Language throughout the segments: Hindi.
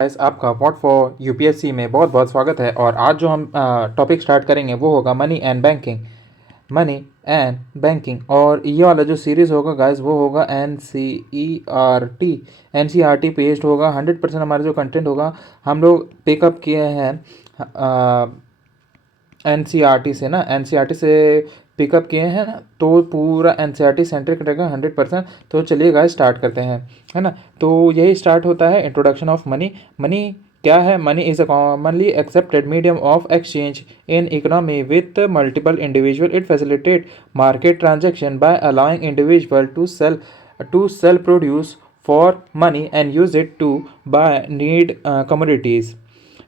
गाइस आपका वॉट फॉर यूपीएससी में बहुत बहुत स्वागत है। और आज जो हम टॉपिक स्टार्ट करेंगे वो होगा money and banking. Money and banking और ये वाला जो सीरीज़ होगा गाइस वो होगा N C R T based होगा। 100% हमारा जो कंटेंट होगा हम लोग पिकअप किए हैं एन सी आर टी से ना, एन सी आर टी से पिकअप किए हैं ना, तो पूरा N C R T centric रहेगा 100%। तो चलिए गाइस स्टार्ट करते हैं, है ना। तो यही स्टार्ट होता है इंट्रोडक्शन ऑफ मनी। मनी क्या है? Money is a commonly accepted medium of exchange in economy with multiple individual. It facilitate market transaction by allowing individual to sell produce for money and use it to buy need commodities.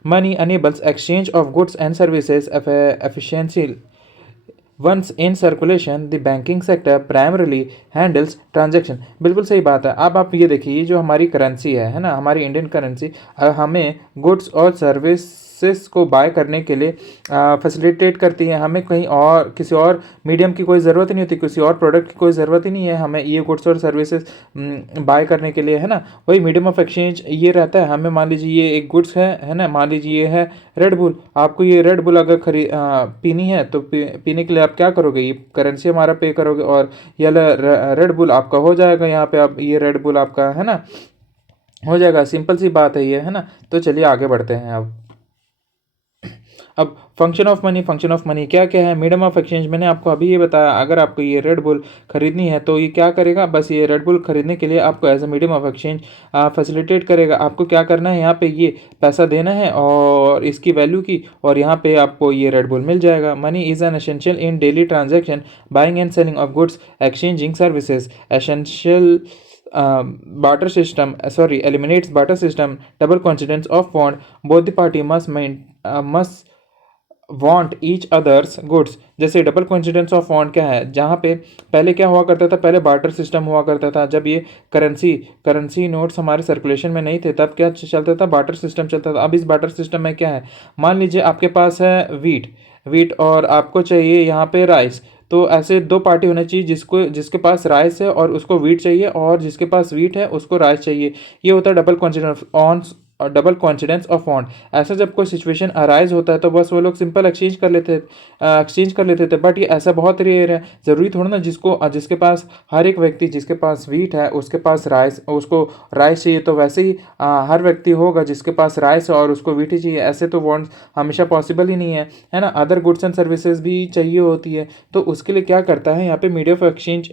Money enables exchange of goods and services efficiently. Once in circulation, the banking sector primarily handles transaction. बिल्कुल सही बात है। अब आप ये देखिए, ये जो हमारी करेंसी है ना, हमारी इंडियन करेंसी हमें गुड्स और सर्विसेज को बाय करने के लिए फैसिलिटेट करती है। हमें कहीं और किसी और मीडियम की कोई ज़रूरत ही नहीं होती, किसी और प्रोडक्ट की कोई ज़रूरत ही नहीं है हमें ये गुड्स और सर्विसेज बाय करने के लिए, है ना। वही मीडियम ऑफ एक्सचेंज ये रहता है। हमें मान लीजिए ये एक गुड्स है ना, मान लीजिए ये है रेड बुल। आपको ये रेड बुल अगर पीनी है तो पीने के लिए आप क्या करोगे? ये करेंसी हमारा पे करोगे और ये रेड बुल आपका हो जाएगा। यहाँ पे आप ये रेड बुल आपका, है ना, हो जाएगा। सिंपल सी बात है ये, है ना। तो चलिए आगे बढ़ते हैं। अब फंक्शन ऑफ मनी क्या क्या है? मीडियम ऑफ एक्सचेंज मैंने आपको अभी ये बताया। अगर आपको ये रेड बुल खरीदनी है तो ये क्या करेगा? बस ये रेड बुल खरीदने के लिए आपको as a medium of exchange facilitate करेगा। आपको क्या करना है? यहाँ पे ये पैसा देना है और इसकी वैल्यू की, और यहाँ पे आपको ये रेड बुल मिल जाएगा। Money is an essential in daily transaction, buying and selling of goods, exchanging services. Essential eliminates barter system, double coincidence of bond. Both the party must want each others goods. जैसे डबल कोइंसिडेंस ऑफ वांट क्या है? जहाँ पे पहले क्या हुआ करता था? पहले बार्टर सिस्टम हुआ करता था। जब ये करेंसी नोट्स हमारे सर्कुलेशन में नहीं थे तब क्या चलता था? बार्टर सिस्टम चलता था। अब इस बार्टर सिस्टम में क्या है? मान लीजिए आपके पास है वीट और आपको चाहिए यहाँ पे राइस। तो ऐसे दो पार्टी होना चाहिए, जिसके पास राइस है और उसको वीट चाहिए, और जिसके पास वीट है उसको राइस चाहिए। ये होता है डबल कॉन्फिडेंस ऑफ वांट। ऐसा जब कोई सिचुएशन अराइज होता है तो बस वो लोग सिंपल एक्सचेंज कर लेते थे। बट ये ऐसा बहुत रेयर है। ज़रूरी थोड़ा ना जिसके पास हर एक व्यक्ति जिसके पास वीट है उसके पास उसको राइस चाहिए। तो वैसे ही हर व्यक्ति होगा जिसके पास राइस है और उसको वीट ही चाहिए। ऐसे तो वांट हमेशा पॉसिबल ही नहीं है ना। अदर गुड्स एंड सर्विसेज भी चाहिए होती है। तो उसके लिए क्या करता है? यहाँ पे मीडियम ऑफ एक्सचेंज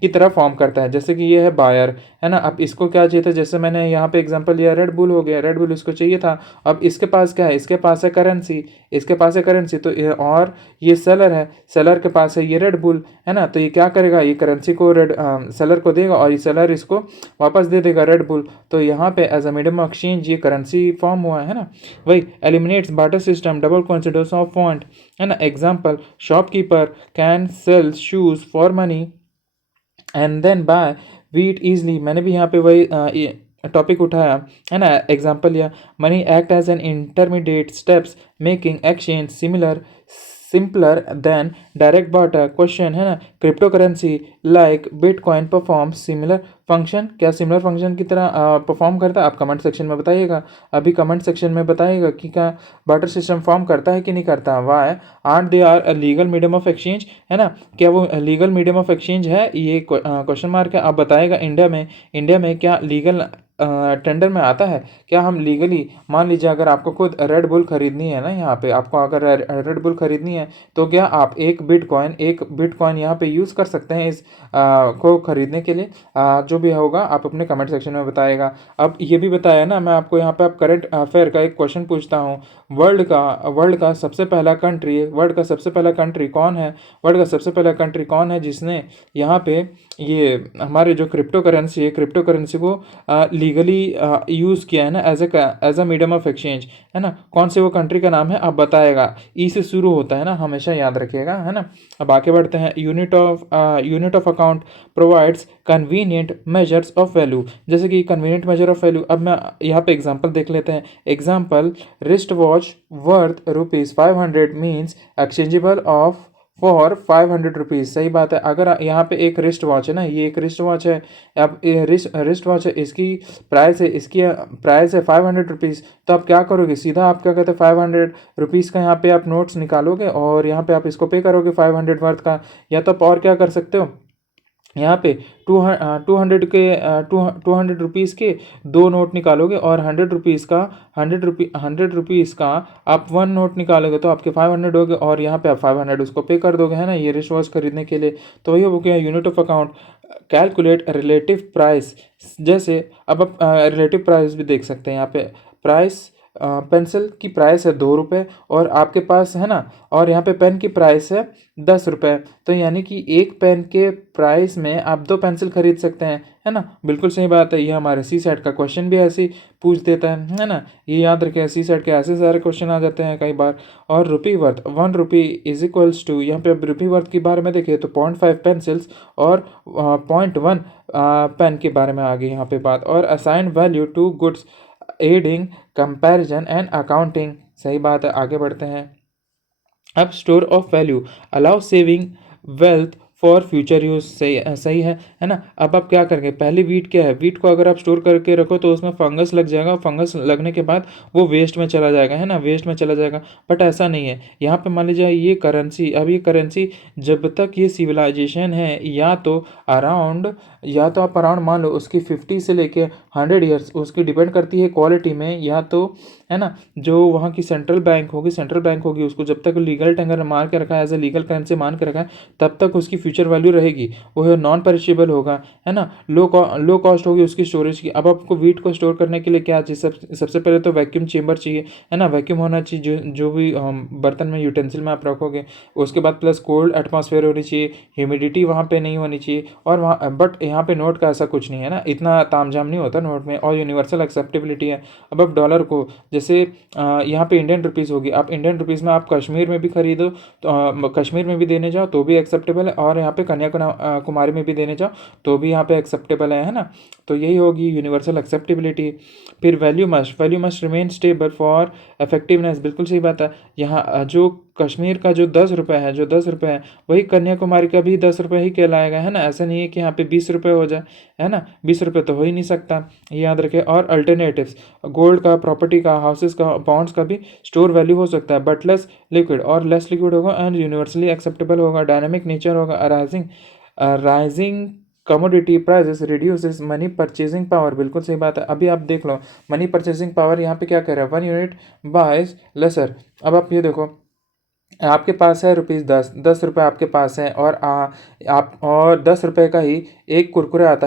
की तरह फॉर्म करता है। जैसे कि ये है बायर, है ना। अब इसको क्या चाहिए था? जैसे मैंने यहाँ पे एग्जांपल लिया, रेड बुल हो गया, रेड बुल इसको चाहिए था। अब इसके पास क्या है? इसके पास है करेंसी तो और ये सेलर है, सेलर के पास है ये रेड बुल, है ना। तो ये क्या करेगा? ये करेंसी को सेलर को देगा और ये सेलर इसको वापस दे देगा रेड बुल। तो यहाँ पे as a medium of exchange ये करेंसी फॉर्म हुआ है ना। वही eliminates barter system, double considers of want, है ना। Example, shopkeeper can sell shoes for money and then buy wheat easily. मैंने भी यहाँ पे वही टॉपिक उठाया, है ना। एग्जाम्पल लिया, money act as an intermediate steps making exchange simpler than direct barter. Question, है ना। Crypto currency like bitcoin perform similar function. क्या सिमिलर फंक्शन की तरह परफॉर्म करता है? आप कमेंट सेक्शन में बताइएगा। अभी कमेंट सेक्शन में बताइएगा कि क्या बार्टर सिस्टम फॉर्म करता है कि नहीं करता। Why aren't they are legal medium of exchange, है ना। क्या वो लीगल मीडियम ऑफ एक्सचेंज है? ये क्वेश्चन मार्क है। आप बताएगा इंडिया में क्या लीगल टेंडर में आता है? क्या हम लीगली, मान लीजिए अगर आपको खुद रेड बुल खरीदनी है ना, यहाँ पे आपको अगर रेड बुल खरीदनी है तो क्या आप एक बिटकॉइन यहाँ पे यूज़ कर सकते हैं इस को खरीदने के लिए? जो भी होगा आप अपने कमेंट सेक्शन में बताएगा। अब ये भी बताया ना, मैं आपको यहाँ पे अब करंट अफेयर का एक क्वेश्चन पूछता हूँ। वर्ल्ड का सबसे पहला कंट्री कौन है? वर्ल्ड का सबसे पहला कंट्री कौन है जिसने यहाँ पे ये हमारे जो क्रिप्टो करेंसी को लीगली यूज़ किया है ना, as a medium of exchange, है ना। कौन से वो कंट्री का नाम है? आप बताएगा। ई से शुरू होता है ना, हमेशा याद रखिएगा, है ना। अब आगे बढ़ते हैं। Unit of account provides convenient measures of value. जैसे कि कन्वीनियंट मेजर ऑफ वैल्यू, अब मैं यहाँ पे एग्जांपल देख लेते हैं। Example, wrist watch worth ₹500 means exchangeable of for 500 rupees. सही बात है। अगर यहाँ पे एक रिस्ट वॉच है ना, ये एक रिस्ट वॉच है, अब ये रिस्ट वॉच है, इसकी प्राइस है 500 रुपीज़। तो आप क्या करोगे, सीधा आप क्या कहते हैं 500 रुपीज़ का यहाँ पे आप नोट्स निकालोगे और यहाँ पे आप इसको पे करोगे 500 वर्थ का। या तो आप और क्या कर सकते हो, यहाँ पे 200 रुपीज़ के दो नोट निकालोगे और 100 रुपीज़ का 100 रुपीज़ का आप वन नोट निकालोगे तो आपके 500 हो गए और यहाँ पे आप 500 उसको पे कर दोगे, है ना, ये रिस्ट वॉच खरीदने के लिए। तो वही हो गया unit of account. Calculate relative price. जैसे अब आप रिलेटिव प्राइस भी देख सकते हैं यहाँ पे। प्राइस, पेंसिल की प्राइस है 2 रुपये और आपके पास है ना, और यहाँ पे पेन की प्राइस है 10 रुपये। तो यानी कि एक पेन के प्राइस में आप दो पेंसिल खरीद सकते हैं, है ना। बिल्कुल सही बात है। ये हमारे सी सेट का क्वेश्चन भी ऐसे ही पूछ देता है ना। ये याद रखें, सी सेट के ऐसे सारे क्वेश्चन आ जाते हैं कई बार। और rupee worth, 1 rupee is equals to, यहाँ पे अब रुपी वर्थ के बारे में देखिए तो 0.5 पेंसिल्स और 0.1 पेन के बारे में आ गई यहाँ पे बात। और assign value to goods aiding comparison and accounting. सही बात है, आगे बढ़ते हैं। अब store of value allow saving wealth for future use. सही है ना। अब आप क्या करेंगे, पहले वीट क्या है, वीट को अगर आप स्टोर करके रखो तो उसमें फंगस लग जाएगा, फंगस लगने के बाद वो वेस्ट में चला जाएगा, है ना, वेस्ट में चला जाएगा। बट ऐसा नहीं है, यहाँ पे मान लीजिए ये करेंसी, अब ये करेंसी जब तक ये सिविलाइजेशन है, या तो आप अराउंड मान लो उसकी 50 से लेके 100 ईयर्स, उसकी डिपेंड करती है क्वालिटी में, या तो है ना, जो वहाँ की सेंट्रल बैंक होगी उसको जब तक लीगल टेंडर मार के रखा है, एज ए लीगल करेंसी मान के रखा है, तब तक उसकी फ्यूचर वैल्यू रहेगी। वो नॉन पेरिशेबल होगा, है ना, लो कॉस्ट होगी उसकी स्टोरेज की। अब आपको वीट को स्टोर करने के लिए क्या चाहिए, सबसे पहले तो वैक्यूम चेम्बर चाहिए, है ना, वैक्यूम होना चाहिए जो भी बर्तन में यूटेंसिल में आप रखोगे। उसके बाद प्लस कोल्ड एटमॉस्फेयर होनी चाहिए, ह्यूमिडिटी वहाँ पे नहीं होनी चाहिए। और वहाँ बट यहाँ पे नोट का ऐसा कुछ नहीं है ना, इतना तामझाम नहीं होता नोट में, और यूनिवर्सल एक्सेप्टेबिलिटी है। अब आप डॉलर को, जैसे यहाँ पे इंडियन रुपीज़ होगी, आप इंडियन रुपीज़ में आप कश्मीर में भी खरीदो तो कश्मीर में भी देने जाओ तो भी एक्सेप्टेबल है, और यहाँ पे कन्याकुमारी में भी देने जाओ तो भी यहाँ पे एक्सेप्टेबल है ना। तो यही होगी यूनिवर्सल एक्सेप्टेबिलिटी। फिर value must remain stable for effectiveness. बिल्कुल सही बात है। यहाँ जो कश्मीर का जो 10 रुपये है वही कन्याकुमारी का भी 10 रुपये ही कहलाएगा, है ना। ऐसा नहीं है कि यहाँ पे 20 रुपये हो जाए, है ना, 20 रुपये तो हो ही नहीं सकता, ये याद रखें। और अल्टरनेटिव्स, गोल्ड का, प्रॉपर्टी का, हाउसेस का, बॉन्ड्स का भी स्टोर वैल्यू हो सकता है, बट लेस लिक्विड, और लेस लिक्विड होगा एंड यूनिवर्सली एक्सेप्टेबल होगा, डायनामिक नेचर होगा। Rising commodity prices reduces money purchasing power. बिल्कुल सही बात है। अभी आप देख लो, मनी परचेजिंग पावर यहाँ पे क्या कह रहा है, 1 यूनिट बाइज लेसर। अब आप ये देखो, आपके पास है ₹10, 10 रुपये आपके पास है, और आप और 10 रुपये का ही एक कुरकुरे आता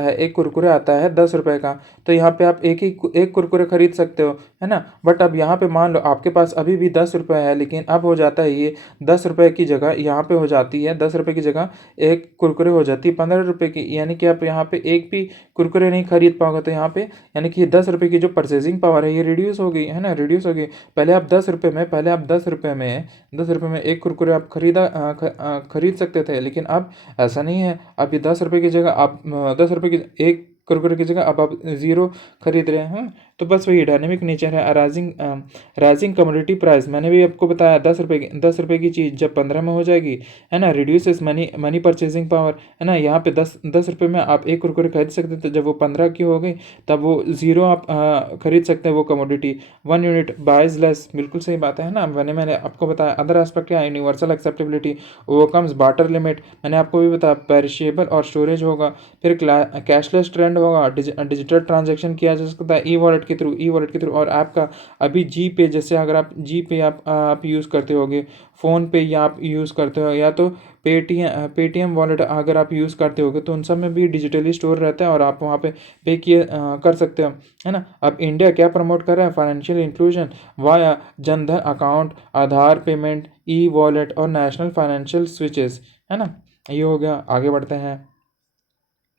है 10 रुपये का। तो यहाँ पे आप एक कुरकुरे खरीद सकते हो, है ना। बट अब यहाँ पे मान लो आपके पास अभी भी 10 रुपये है, लेकिन अब हो जाता है ये 10 रुपये की जगह, यहाँ पे हो जाती है 10 रुपये की जगह एक कुरकुरे हो जाती है 15 रुपये की। यानी कि आप यहाँ पे एक भी कुरकुरे नहीं खरीद पाओगे। तो यहाँ पे यानी कि 10 रुपये की जो परचेजिंग पावर है ये रिड्यूस हो गई, है ना, रिड्यूस हो गई। पहले आप 10 रुपये में एक कुरकुरे आप खरीद सकते थे, लेकिन अब ऐसा नहीं है। अब ये 10 रुपये की जगह आप 10 रुपये की एक कुरकुरे की जगह अब आप ज़ीरो खरीद रहे हैं। तो बस वही डायनेमिक नेचर है। राइजिंग कमोडिटी प्राइस, मैंने भी आपको बताया 10 रुपये की चीज़ जब 15 में हो जाएगी, है ना, रिड्यूसेस मनी परचेजिंग पावर, है ना। यहाँ पे 10 रुपये में आप एक कुरकुरे खरीद सकते थे, जब वो 15 की हो गई तब वो ज़ीरो आप खरीद सकते हैं वो कमोडिटी। 1 unit buys less. बिल्कुल सही बात है ना। मैंने आपको बताया अदर एस्पेक्ट क्या है, universal acceptability, overcomes barter limit, मैंने आपको भी बताया पेरिशेबल और स्टोरेज होगा। फिर कैशलेस ट्रेंड होगा, डिजिटल ट्रांजेक्शन किया जा सकता है ई वॉलेट के थ्रू। और आपका अभी जी पे, जैसे अगर आप जी पे आप यूज़ करते होगे, फ़ोन पे या आप यूज़ करते हो, या तो पेटीएम वॉलेट अगर आप यूज़ करते होगे, तो उन सब में भी डिजिटली स्टोर रहता है और आप वहाँ पे पे किए कर सकते हो, है ना। अब इंडिया क्या प्रमोट कर रहा है, financial inclusion via Jan Dhan account, Aadhaar payment, e wallet और नेशनल फाइनेंशियल स्विचेस, है ना। ये हो गया। आगे बढ़ते हैं।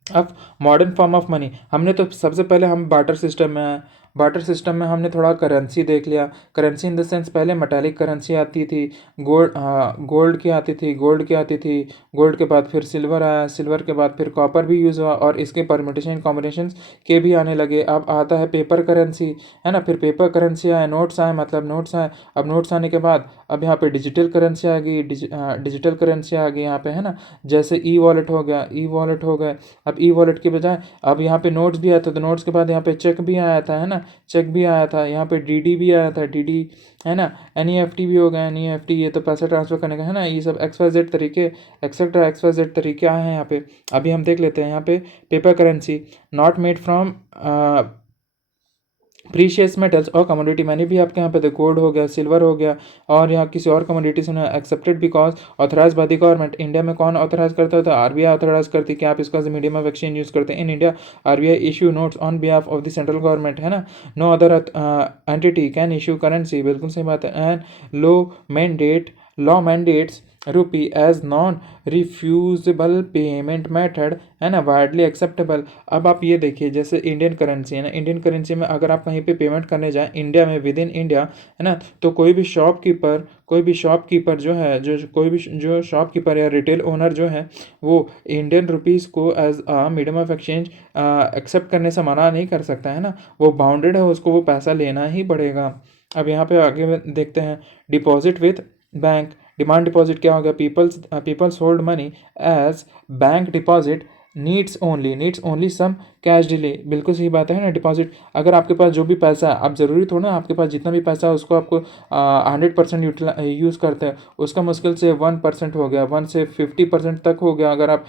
अब मॉडर्न फॉर्म ऑफ मनी, हमने तो सबसे पहले हम बार्टर सिस्टम में बार्टर सिस्टम में हमने थोड़ा करेंसी देख लिया। करेंसी इन द सेंस पहले मेटालिक करेंसी आती थी, गोल्ड की आती थी, गोल्ड के बाद फिर सिल्वर आया, सिल्वर के बाद फिर कॉपर भी यूज़ हुआ और इसके परम्यूटेशन कॉम्बिनेशन के भी आने लगे। अब आता है पेपर करेंसी, है ना, फिर पेपर करेंसी आया, नोट्स आए, मतलब नोट्स आए। अब नोट्स आने के बाद अब यहाँ पे डिजिटल करेंसी आ गई, डिजिटल करेंसी आ गई यहाँ पे, है ना, जैसे ई वॉलेट हो गया, ई वॉलेट हो गए। अब ई वॉलेट के बजाय अब यहाँ पे नोट्स भी आए थे, तो नोट्स के बाद यहाँ पे चेक भी आया था, है ना, चेक भी आया था, यहाँ पे डीडी भी आया था, डीडी, है ना, एनईएफटी भी हो गया, एनईएफटी, ये तो पैसा ट्रांसफर करने का, है ना, ये सब XYZ तरीके, एक्सेट्रा XYZ तरीके आए हैं यहाँ पे। अभी हम देख लेते हैं यहाँ पे paper currency, not made from precious metals और कमोडिटी, मैंने भी आपके यहाँ पे गोल्ड हो गया, सिल्वर हो गया और यहाँ किसी और कमोडिटी से accepted because authorize by the government. India में कौन ऑथराइज करता है? तो आरबीआई ऑथराइज करती है कि आप इसको as medium of exchange use करते हैं। In India RBI issue notes on behalf of the central government, है ना, no other entity can issue currency, बिल्कुल सही बात है। And law mandates rupee as non refusable payment method, है ना, वाइडली एक्सेप्टेबल। अब आप ये देखिए, जैसे इंडियन करेंसी है ना, इंडियन करेंसी में अगर आप कहीं पे पेमेंट करने जाएं इंडिया में, विद इन इंडिया, है ना, तो कोई भी शॉपकीपर जो है, जो शॉपकीपर या रिटेल ओनर जो है, वो इंडियन रुपीज़ को as a medium of exchange accept करने से मना नहीं कर सकता, है ना, वो बाउंडेड है, उसको वो पैसा लेना ही पड़ेगा। अब यहाँ पे आगे देखते हैं, deposit with bank, demand deposit क्या हो गया? Peoples hold money as bank deposit, needs only some cash delay, बिल्कुल सही बात है ना। डिपॉजिट, अगर आपके पास जो भी पैसा है, आप ज़रूरी थोड़ा ना आपके पास जितना भी पैसा है उसको आपको 100% यूज़ करते हैं, उसका मुश्किल से 1% हो गया, 1 से 50% तक हो गया। अगर आप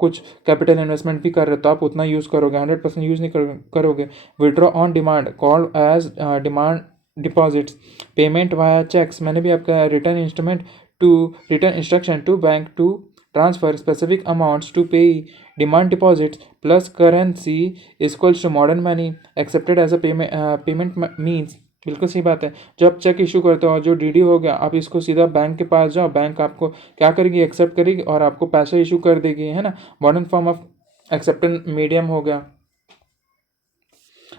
कुछ कैपिटल इन्वेस्टमेंट भी कर रहे हो तो आप उतना यूज़ करोगे, 100% यूज़ नहीं करोगे। Withdraw on demand called as demand deposits, payment via cheques, मैंने भी आपका return instruction to bank to transfer specific amounts to pay, demand deposits plus currency equals to modern money accepted as a payment means, बिल्कुल सही बात है। जब चेक इशू करते हो, जो डीडी हो गया, आप इसको सीधा बैंक के पास जाओ, बैंक आपको क्या करेगी? एक्सेप्ट करेगी और आपको पैसा इशू कर देगी, है ना, modern form of acceptance medium हो गया।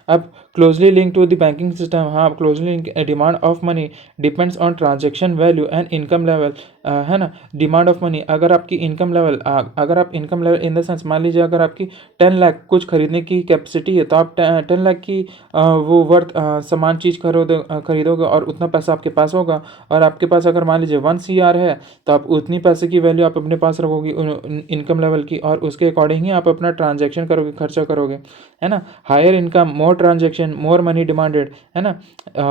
अब closely link to the banking system, हाँ, closely link, demand of money depends on transaction value and income level, है ना, डिमांड ऑफ मनी, अगर आपकी इनकम लेवल, अगर आप income level in the sense, मान लीजिए अगर आपकी 10 लाख कुछ खरीदने की कैपेसिटी है, तो आप 10 लाख की वो वर्थ सामान चीज़ खरीदोगे और उतना पैसा आपके पास होगा। और आपके पास अगर मान लीजिए 1 CR है, तो आप उतनी पैसे की वैल्यू आप अपने पास रखोगे इनकम लेवल की, और उसके अकॉर्डिंग ही आप अपना ट्रांजेक्शन करोगे, खर्चा करोगे, है ना। Higher income more transaction more money demanded, है ना,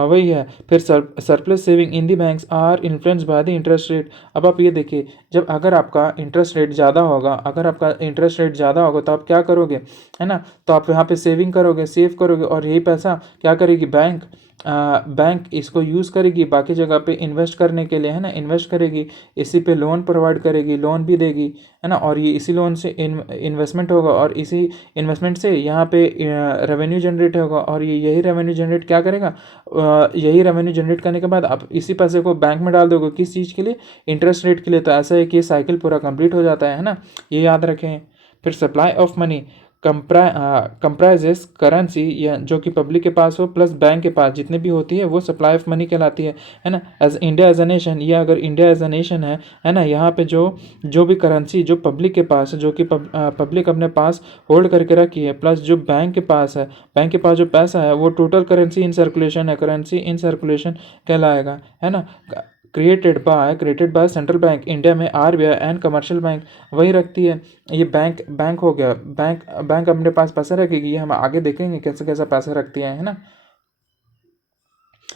वही है। फिर surplus saving in the banks are influenced by the interest rate. अब आप ये देखिए, जब अगर आपका इंटरेस्ट रेट ज़्यादा होगा तो आप क्या करोगे, है ना, तो आप यहाँ पे सेविंग करोगे, सेव करोगे, और यही पैसा क्या करेगी? बैंक इसको यूज़ करेगी बाकी जगह पे इन्वेस्ट करने के लिए, है ना, इन्वेस्ट करेगी, इसी पे लोन प्रोवाइड करेगी, लोन भी देगी, है ना, और ये इसी लोन से इन्वेस्टमेंट होगा, और इसी इन्वेस्टमेंट से यहाँ पे रेवेन्यू जनरेट होगा, और यही रेवेन्यू जनरेट क्या करेगा? यही रेवेन्यू जनरेट करने के बाद आप इसी पैसे को बैंक में डाल दोगे, किस चीज़ के लिए? इंटरेस्ट रेट के लिए। तो ऐसा है कि ये साइकिल पूरा कंप्लीट हो जाता है ना, ये याद रखें। फिर supply of money comprises currency, या जो कि पब्लिक के पास हो प्लस बैंक के पास जितने भी होती है, वो सप्लाई ऑफ मनी कहलाती है ना। As India as a nation, या अगर इंडिया एज अ नेशन है ना, यहाँ पे जो भी करेंसी जो पब्लिक के पास है, जो कि पब्लिक अपने पास होल्ड करके रखी है, प्लस जो बैंक के पास है, बैंक के पास जो पैसा है, वो टोटल करेंसी इन सर्कुलेशन है, करेंसी इन सर्कुलेशन कहलाएगा, है ना। Created by central bank, India में आरबीआई एंड कमर्शियल बैंक वही रखती है। ये बैंक हो गया, बैंक अपने पास पैसा रखेगी, ये हम आगे देखेंगे कैसे कैसा पैसा रखती है ना।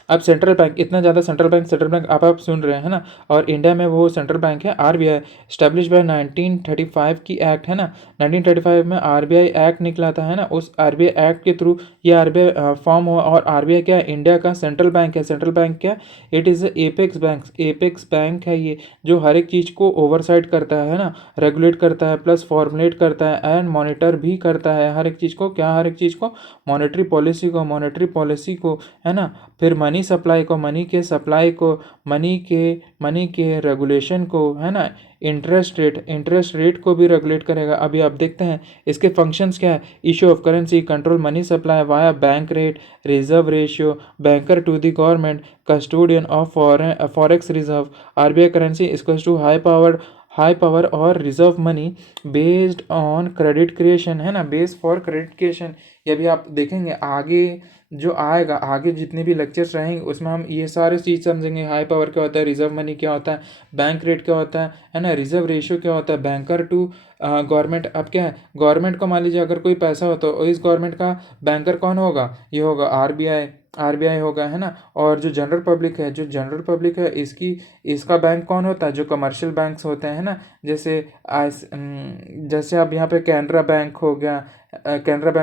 अब सेंट्रल बैंक, इतना ज़्यादा सेंट्रल बैंक आप सुन रहे हैं ना, और इंडिया में वो सेंट्रल बैंक है आरबीआई, स्टैब्लिश बाय 1935 की एक्ट, है ना। 1935 में आरबीआई एक्ट निकला था, है ना, उस आरबीआई एक्ट के थ्रू ये आरबीआई फॉर्म हुआ। और आरबीआई क्या है? इंडिया का सेंट्रल बैंक है। सेंट्रल बैंक क्या? इट इज़ एपेक्स बैंक है ये, जो हर एक चीज़ को ओवरसाइट करता है ना, रेगुलेट करता है, प्लस फॉर्मुलेट करता है एंड मॉनिटर भी करता है हर एक चीज़ को। क्या? हर एक चीज़ को, मॉनेटरी पॉलिसी को, है ना। फिर मनी सप्लाई को, मनी के सप्लाई को, मनी के रेगुलेशन को, है ना, इंटरेस्ट रेट को भी रेगुलेट करेगा। अभी आप देखते हैं इसके फंक्शंस क्या है। Issue of currency, control money supply via bank rate, reserve ratio, banker to the government, custodian of forex reserve, RBI currency equals to high power और reserve money based on credit creation, है ना, बेस फॉर क्रेडिट क्रिएशन। ये भी आप देखेंगे आगे जो आएगा, आगे जितने भी लेक्चर्स रहेंगे उसमें हम ये सारे चीज़ समझेंगे। हाई पावर क्या होता है, रिजर्व मनी क्या होता है, बैंक रेट क्या होता है ना, रिजर्व रेशियो क्या होता है, बैंकर टू गवर्नमेंट। अब क्या है, गवर्नमेंट को मान लीजिए अगर कोई पैसा हो तो इस गवर्नमेंट का बैंकर कौन होगा, ये होगा आरबीआई होगा, है ना। और जो जनरल पब्लिक है इसका बैंक कौन होता है, जो कमर्शियल बैंक्स होते हैं ना, जैसे अब यहाँ पे कैनरा बैंक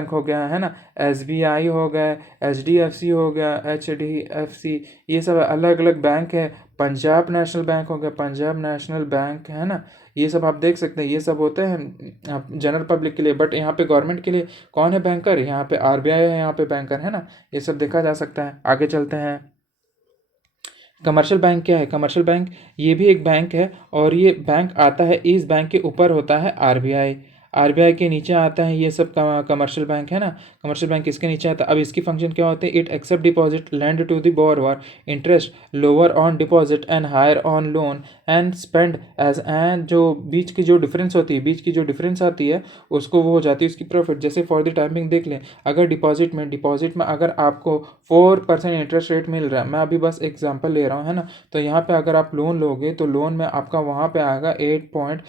हो गया, है ना, एसबीआई हो गया, एचडीएफसी हो गया, एचडीएफसी, ये सब अलग अलग बैंक है। पंजाब नेशनल बैंक हो गया, पंजाब नेशनल बैंक, है ना। ये सब आप देख सकते हैं, ये सब होते हैं जनरल पब्लिक के लिए। बट यहाँ पे गवर्नमेंट के लिए कौन है बैंकर, यहाँ पे आरबीआई है, यहाँ पे बैंकर, है ना। ये सब देखा जा सकता है। आगे चलते हैं। कमर्शियल बैंक क्या है, कमर्शियल बैंक ये भी एक बैंक है, और ये बैंक आता है, इस बैंक के ऊपर होता है आरबीआई के नीचे आता है ये सब कमर्शियल बैंक, है ना। कमर्शियल बैंक इसके नीचे आता है। अब इसकी फंक्शन क्या होते हैं, it accept deposit lend to the borrower, interest lower on deposit and higher on loan and spend as end, जो बीच की जो डिफरेंस होती है, बीच की जो डिफरेंस आती है उसको वो हो जाती है उसकी प्रॉफिट। जैसे फॉर द टाइमिंग देख लें, अगर डिपॉजिट में अगर आपको 4% इंटरेस्ट रेट मिल रहा है, मैं अभी बस एग्जांपल ले रहा हूँ, है ना, तो यहाँ पे अगर आप लोन लोगे तो लोन में आपका वहाँ पे आएगा 8 पॉइंट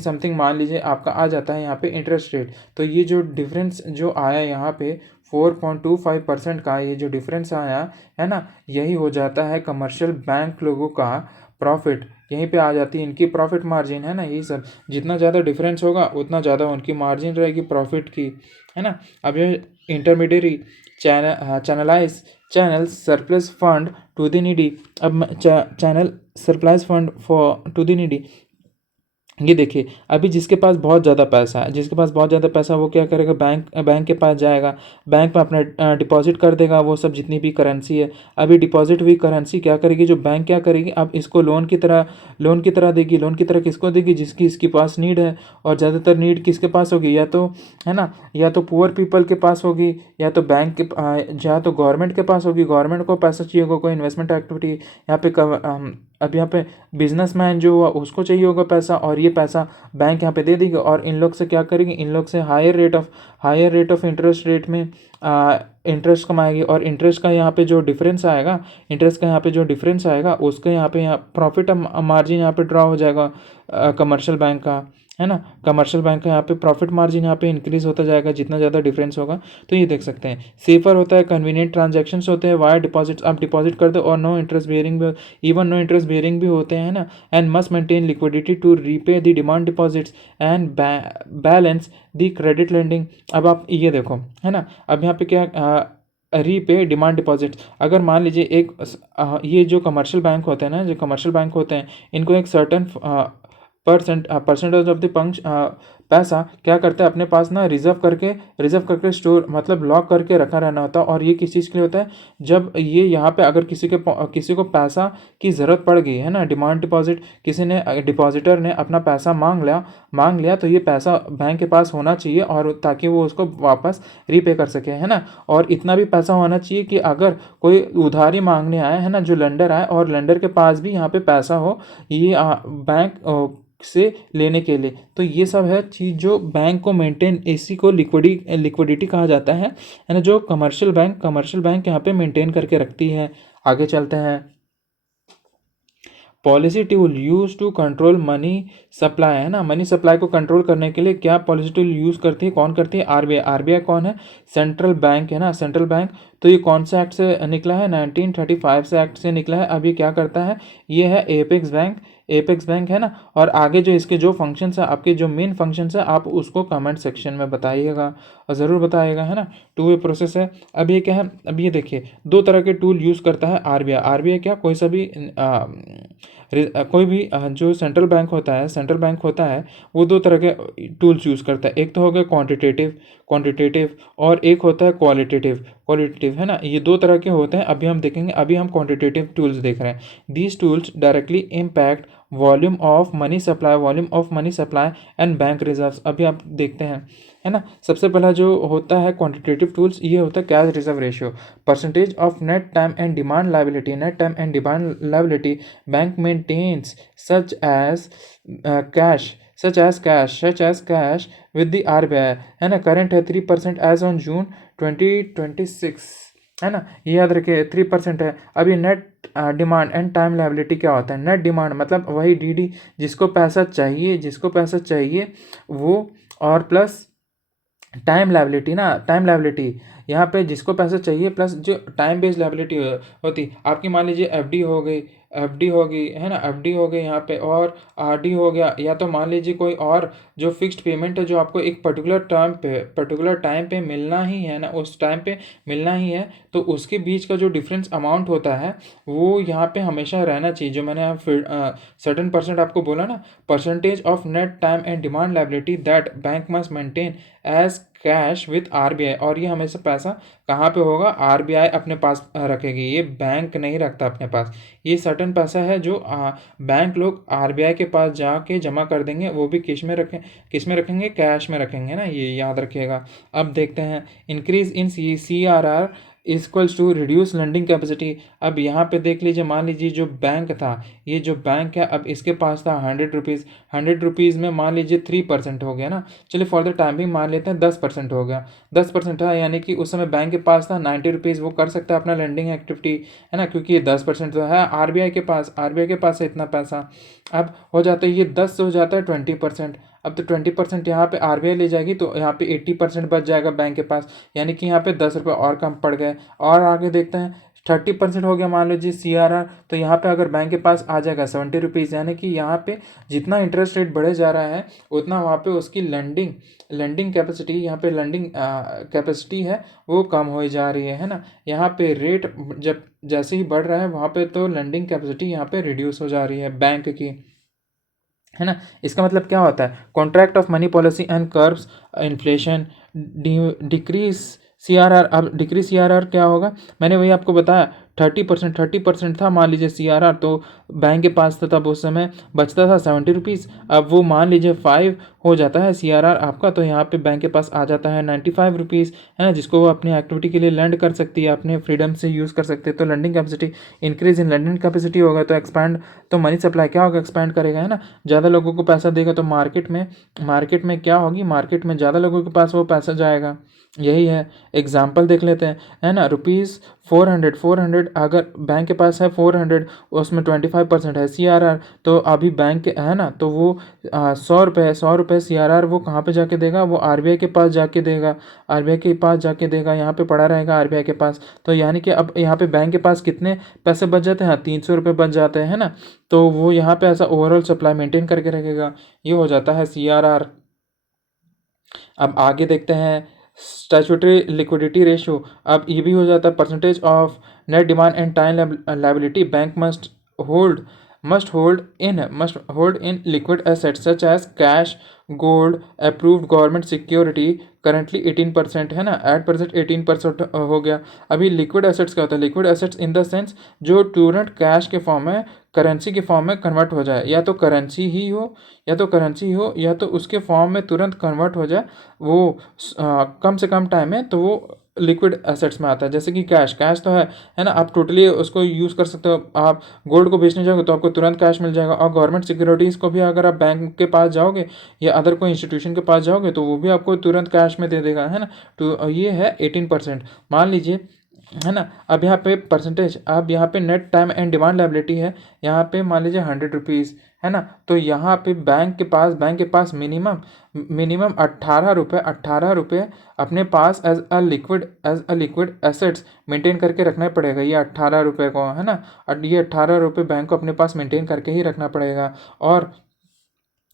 समथिंग मान लीजिए आपका आ जाता है यहाँ पे इंटरेस्ट रेट। तो ये जो डिफरेंस जो आया यहाँ पे 4.25% का, ये जो डिफरेंस आया है ना, यही हो जाता है कमर्शियल बैंक लोगों का प्रॉफिट। यहीं पे आ जाती है इनकी प्रॉफिट मार्जिन, है ना। यही सब, जितना ज़्यादा डिफरेंस होगा उतना ज़्यादा उनकी मार्जिन रहेगी प्रॉफिट की, है ना। अब ये intermediary channel surplus fund to the needy. अब channel surplus fund for to the needy, ये देखिए, अभी जिसके पास बहुत ज़्यादा पैसा है वो क्या करेगा, बैंक के पास जाएगा, बैंक में अपना डिपॉजिट कर देगा वो सब जितनी भी करेंसी है। अभी डिपॉजिट हुई करेंसी क्या करेगी, जो बैंक क्या करेगी, अब इसको लोन की तरह देगी। लोन की तरह किसको देगी, जिसकी इसके पास नीड है। और ज़्यादातर नीड किसके पास होगी, या तो, है ना, या तो पुअर पीपल के पास होगी, या तो या तो गवर्नमेंट के पास होगी। गवर्नमेंट को पैसा चाहिए होगा कोई इन्वेस्टमेंट एक्टिविटी, यहाँ पे अब यहाँ पे बिजनेसमैन जो हुआ उसको चाहिए होगा पैसा, और ये पैसा बैंक यहाँ पे दे देगी। और इन लोग से क्या करेगी, इन लोग से higher rate of interest rate में इंटरेस्ट कमाएगी। और इंटरेस्ट का यहाँ पे जो डिफरेंस आएगा उसका यहाँ प्रॉफिट मार्जिन यहाँ पे ड्रॉ हो जाएगा कमर्शियल बैंक का, है ना। कमर्शियल बैंक का यहाँ पे प्रॉफिट मार्जिन यहाँ पे इंक्रीज होता जाएगा जितना ज़्यादा डिफरेंस होगा। तो ये देख सकते हैं, सेफर होता है, कन्वीनियंट ट्रांजैक्शंस होते हैं, वायर डिपॉजिट्स आप डिपॉजिट कर दो, और नो इंटरेस्ट बेयरिंग भी होते हैं, ना। And must maintain liquidity to repay the demand deposits and balance the credit lending. अब आप ये देखो, है ना, अब यहाँ पे क्या रीपे डिमांड डिपॉजिट। अगर मान लीजिए ये जो कमर्शियल बैंक होते हैं इनको एक सर्टन परसेंटेज ऑफ द पैसा क्या करते हैं अपने पास ना रिजर्व करके स्टोर, मतलब लॉक करके रखा रहना होता है। और ये किस चीज़ के लिए होता है, जब ये यहाँ पे अगर किसी को पैसा की ज़रूरत पड़ गई, है ना, डिमांड डिपॉजिट, किसी ने डिपॉजिटर ने अपना पैसा मांग लिया तो ये पैसा बैंक के पास होना चाहिए, और ताकि वो उसको वापस रीपे कर सके, है ना। और इतना भी पैसा होना चाहिए कि अगर कोई उधारी मांगने आए, है ना, जो लेंडर आए और लेंडर के पास भी यहाँ पे पैसा हो, ये बैंक से लेने के लिए। तो ये सब है चीज़ जो बैंक को मेंटेन, इसी को लिक्विडिटी कहा जाता है ना, जो कमर्शियल बैंक यहाँ पे मेंटेन करके रखती है। आगे चलते हैं। Policy tool use to control money supply, है ना। मनी सप्लाई को कंट्रोल करने के लिए क्या पॉलिसी टूल यूज़ करती है, कौन करती है, आरबीआई कौन है, सेंट्रल बैंक, है ना, सेंट्रल बैंक। तो ये कौन से एक्ट से निकला है, 1935 से एक्ट से निकला है। अब ये क्या करता है, ये है एपेक्स बैंक, है ना। और आगे जो इसके जो फंक्शंस है, आपके जो मेन फंक्शंस है, आप उसको कमेंट सेक्शन में बताइएगा, और ज़रूर बताइएगा, है ना। 2 वे प्रोसेस है। अब ये क्या है, अब ये देखिए 2 तरह के टूल यूज़ करता है आरबीआई। क्या, कोई सा भी कोई भी जो सेंट्रल बैंक होता है वो दो तरह के टूल्स यूज़ करता है। एक तो हो गया क्वांटिटेटिव और एक होता है क्वालिटेटिव, है ना। ये दो तरह के होते हैं। अभी हम देखेंगे, अभी हम क्वांटिटेटिव टूल्स देख रहे हैं। These tools directly impact volume of money supply and bank reserves. अभी आप देखते हैं, है ना। सबसे पहला जो होता है क्वांटिटेटिव टूल्स, ये होता है cash reserve ratio, percentage of net time and demand liability bank maintains such as cash with the RBI, है ना। करंट है 3% एज ऑन जून 2026, है ना। ये याद रखिए 3% है। अभी net demand and time liability क्या होता है? नेट डिमांड मतलब वही DD, जिसको पैसा चाहिए वो, और प्लस टाइम लायबिलिटी यहाँ पे जिसको पैसा चाहिए प्लस जो टाइम बेस्ड लायबिलिटी होती। आपकी मान लीजिए एफडी होगी, है ना। एफडी हो गई यहाँ पे, और आरडी हो गया, या तो मान लीजिए कोई और जो फिक्स्ड पेमेंट है जो आपको एक पर्टिकुलर टाइम पे मिलना ही है ना, उस टाइम पे मिलना ही है, तो उसके बीच का जो डिफरेंस अमाउंट होता है वो यहाँ पे हमेशा रहना चाहिए। जो मैंने सर्टेन परसेंट आपको बोला ना, percentage of net time and demand liability that bank must maintain as cash with RBI। और ये हमेशा पैसा कहाँ पे होगा? RBI अपने पास रखेगी, ये बैंक नहीं रखता अपने पास। ये सर्टेन पैसा है जो बैंक लोग RBI के पास जाके जमा कर देंगे, वो भी किस में रखेंगे? कैश में रखेंगे ना, ये याद रखिएगा। अब देखते हैं, increase in CRR equals to reduce lending capacity. अब यहाँ पे देख लीजिए, मान लीजिए जो बैंक था, ये जो बैंक है, अब इसके पास था 100 रुपीज़ में मान लीजिए 3% हो गया ना। चलिए फॉर द टाइम भी मान लेते हैं 10% हो गया। 10% था, यानी कि उस समय बैंक के पास था 90 रुपीज़, वो कर सकता है अपना लेंडिंग एक्टिविटी, है ना, क्योंकि ये 10% तो है RBI के पास है इतना पैसा। अब हो जाता है ये 10 से हो जाता है 20%। अब तो 20% यहाँ पे RBI ले जाएगी, तो यहाँ पे 80% बच जाएगा बैंक के पास, यानी कि यहाँ पे 10 रुपये और कम पड़ गए। और आगे देखते हैं, 30% हो गया मान लीजिए CRR, तो यहाँ पे अगर बैंक के पास आ जाएगा 70 रुपीज़, यानी कि यहाँ पे जितना इंटरेस्ट रेट बढ़े जा रहा है उतना वहाँ पे उसकी लैंडिंग कैपेसिटी, यहाँ पे लैंडिंग कैपेसिटी है वो कम हो जा रही है ना। यहाँ पे रेट जब जैसे ही बढ़ रहा है वहाँ पे तो लैंडिंग कैपेसिटी यहाँ पे रिड्यूस हो जा रही है बैंक की, है ना। इसका मतलब क्या होता है? Contract of money policy and curves inflation, decrease CRR। अब डिक्रीज CRR क्या होगा? मैंने वही आपको बताया, 30% था मान लीजिए CRR, तो बैंक के पास था तब उस समय बचता था 70 रुपीज़। अब वो मान लीजिए 5 हो जाता है CRR आपका, तो यहाँ पे बैंक के पास आ जाता है 95 रुपीज़, है ना, जिसको वो अपनी एक्टिविटी के लिए लैंड कर सकती है, अपने फ्रीडम से यूज़ कर सकते हैं। तो lending capacity, increase in lending capacity होगा तो एक्सपैंड, तो मनी सप्लाई क्या होगा? एक्सपैंड करेगा, है ना। ज़्यादा लोगों को पैसा देगा तो मार्केट में क्या होगी? मार्केट में ज़्यादा लोगों के पास वो पैसा जाएगा, यही है। एग्जाम्पल देख लेते हैं, है ना। ₹400 अगर बैंक के पास है 400, उसमें 25% है CRR, तो अभी बैंक के, है ना, तो वो 100 रुपये CRR वो कहाँ पे जाके देगा? वो RBI के पास जाके देगा, यहाँ पे पड़ा रहेगा RBI के पास। तो यानी कि अब यहाँ पे बैंक के पास कितने पैसे बच जाते हैं? 300 रुपये बच जाते हैं, है ना। तो वो यहाँ पे ऐसा ओवरऑल सप्लाई मेंटेन करके रखेगा, ये हो जाता है CRR। अब आगे देखते हैं, स्टैट्यूटरी लिक्विडिटी रेशियो। अब ये भी हो जाता है, percentage of net demand and time liability bank hold must hold in liquid assets such as cash, gold, approved government security. Currently 18% है ना, एट प्रेजेंट 18% हो गया। अभी लिक्विड एसेट्स क्या होता है? Liquid assets in the sense जो तुरंत कैश के फॉर्म में, करेंसी के फॉर्म में कन्वर्ट हो जाए, या तो करेंसी ही हो या तो उसके फॉर्म में तुरंत कन्वर्ट हो जाए, वो कम से कम टाइम में, तो वो लिक्विड एसेट्स में आता है। जैसे कि कैश तो है ना, आप टोटली उसको यूज़ कर सकते हो। आप गोल्ड को बेचने जाओगे तो आपको तुरंत कैश मिल जाएगा, और गवर्नमेंट सिक्योरिटीज़ को भी अगर आप बैंक के पास जाओगे या अदर कोई इंस्टीट्यूशन के पास जाओगे तो वो भी आपको तुरंत कैश में दे देगा, है ना। तो ये है 18%, मान लीजिए, है ना। अब यहाँ पे परसेंटेज, अब यहाँ पे net time and demand liability है, यहाँ पे मान लीजिए 100 रुपीज़, है ना। तो यहाँ पे बैंक के पास मिनिमम 18 रुपये अपने पास as a liquid assets maintain करके रखना पड़ेगा, ये 18 रुपये को, है ना। ये 18 रुपये बैंक को अपने पास मेंटेन करके ही रखना पड़ेगा। और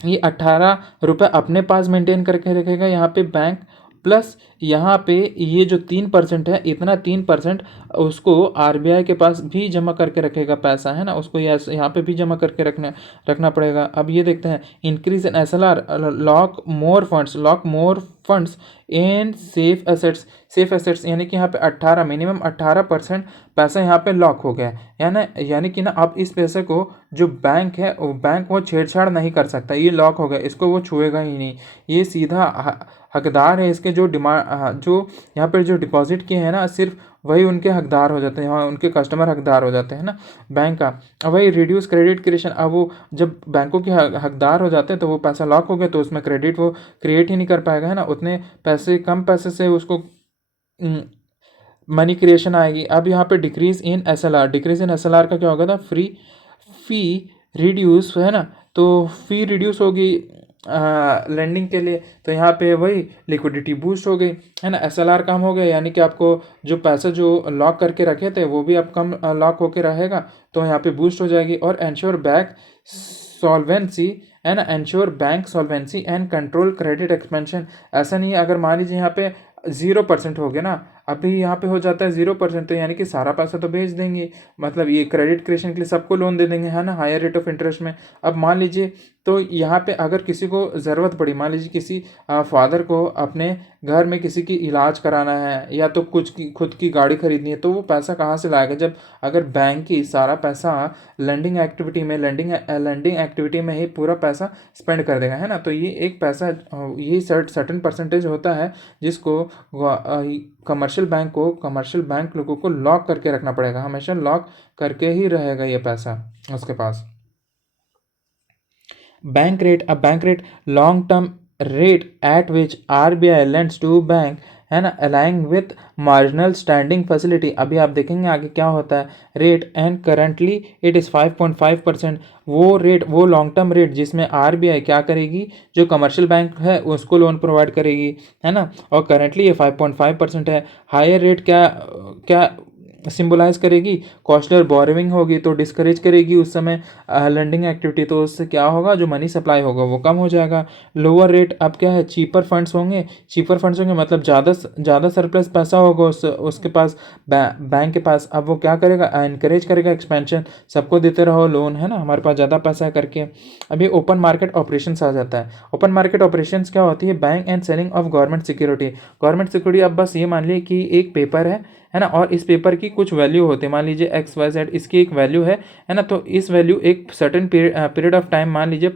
ये 18 रुपये अपने पास मेंटेन करके रखेगा यहाँ पे बैंक, प्लस यहाँ पे ये जो 3% है, इतना 3% उसको आरबीआई के पास भी जमा करके रखेगा पैसा, है ना, उसको यहाँ पे भी जमा करके रखना पड़ेगा। अब ये देखते हैं, increase in SLR, lock more funds in safe assets यानी कि यहाँ पे 18 मिनिमम 18% पैसा यहाँ पे लॉक हो गया है, यानी कि ना अब इस पैसे को जो बैंक है वो छेड़छाड़ नहीं कर सकता, ये लॉक हो गया, इसको वो छुएगा ही नहीं। ये सीधा हकदार है इसके, जो जो यहाँ पर जो डिपॉजिट किए हैं ना, सिर्फ वही उनके हकदार हो जाते हैं, वहाँ उनके कस्टमर हकदार हो जाते हैं ना बैंक का। अब वही रिड्यूस क्रेडिट क्रिएशन, अब वो जब बैंकों के हकदार हो जाते हैं तो वो पैसा लॉक हो गया, तो उसमें क्रेडिट वो क्रिएट ही नहीं कर पाएगा, है ना, उतने कम पैसे से उसको मनी क्रिएशन आएगी। अब यहाँ पे डिक्रीज इन एसएलआर का क्या होगा था, फी रिड्यूस, है ना, तो फी रिड्यूस होगी लेंडिंग के लिए, तो यहाँ पे वही लिक्विडिटी बूस्ट हो गई, है ना, एसएलआर कम हो गया, यानी कि आपको जो पैसा जो लॉक करके रखे थे वो भी अब कम लॉक होके रहेगा, तो यहाँ पे बूस्ट हो जाएगी। और ensure bank solvency and control credit expansion. ऐसा नहीं है, अगर मान लीजिए यहाँ पे 0% हो गया ना, अभी यहाँ पे हो जाता है 0%, तो यानी कि सारा पैसा तो भेज देंगे, मतलब ये क्रेडिट क्रिएशन के लिए सबको लोन दे देंगे, है ना, हायर रेट ऑफ इंटरेस्ट में। अब मान लीजिए तो यहाँ पे अगर किसी को ज़रूरत पड़ी, मान लीजिए किसी फादर को अपने घर में किसी की इलाज कराना है, या तो खुद की गाड़ी खरीदनी है, तो वो पैसा कहाँ से लाएगा, जब अगर बैंक की सारा पैसा लैंडिंग एक्टिविटी में ही पूरा पैसा स्पेंड कर देगा, है ना। तो ये एक पैसा, ये सर्टेन परसेंटेज होता है जिसको कमर्शियल बैंक लोगों को लॉक करके रखना पड़ेगा, हमेशा लॉक करके ही रहेगा ये पैसा उसके पास। Bank rate long term rate at which RBI lends to bank, है ना, aligning with marginal standing facility. अभी आप देखेंगे आगे क्या होता है rate, and currently it is 5.5%। वो लॉन्ग टर्म रेट जिसमें आरबीआई क्या करेगी, जो कमर्शियल बैंक है उसको लोन प्रोवाइड करेगी, है ना, और करंटली ये 5.5% है। हायर रेट क्या क्या सिंबलाइज करेगी, कॉस्टलर बोरोविंग होगी, तो डिस्करेज करेगी उस समय लेंडिंग एक्टिविटी, तो उससे क्या होगा, जो मनी सप्लाई होगा वो कम हो जाएगा। लोअर रेट अब क्या है, चीपर फंड्स होंगे, मतलब ज़्यादा सरप्लस पैसा होगा उसके पास, बैंक के पास। अब वो क्या करेगा, इनकरेज करेगा एक्सपेंशन, सबको देते रहो लोन, है ना, हमारे पास ज़्यादा पैसा है करके। अभी ओपन मार्केट ऑपरेशंस आ जाता है। ओपन मार्केट ऑपरेशंस क्या होती है, buying and selling of government security. अब बस ये मान लीजिए कि एक पेपर है ना, और इस पेपर की कुछ वैल्यू होती है, मान लीजिए XYZ, इसकी एक वैल्यू है ना, तो इस वैल्यू एक सर्टेन पीरियड ऑफ टाइम, मान लीजिए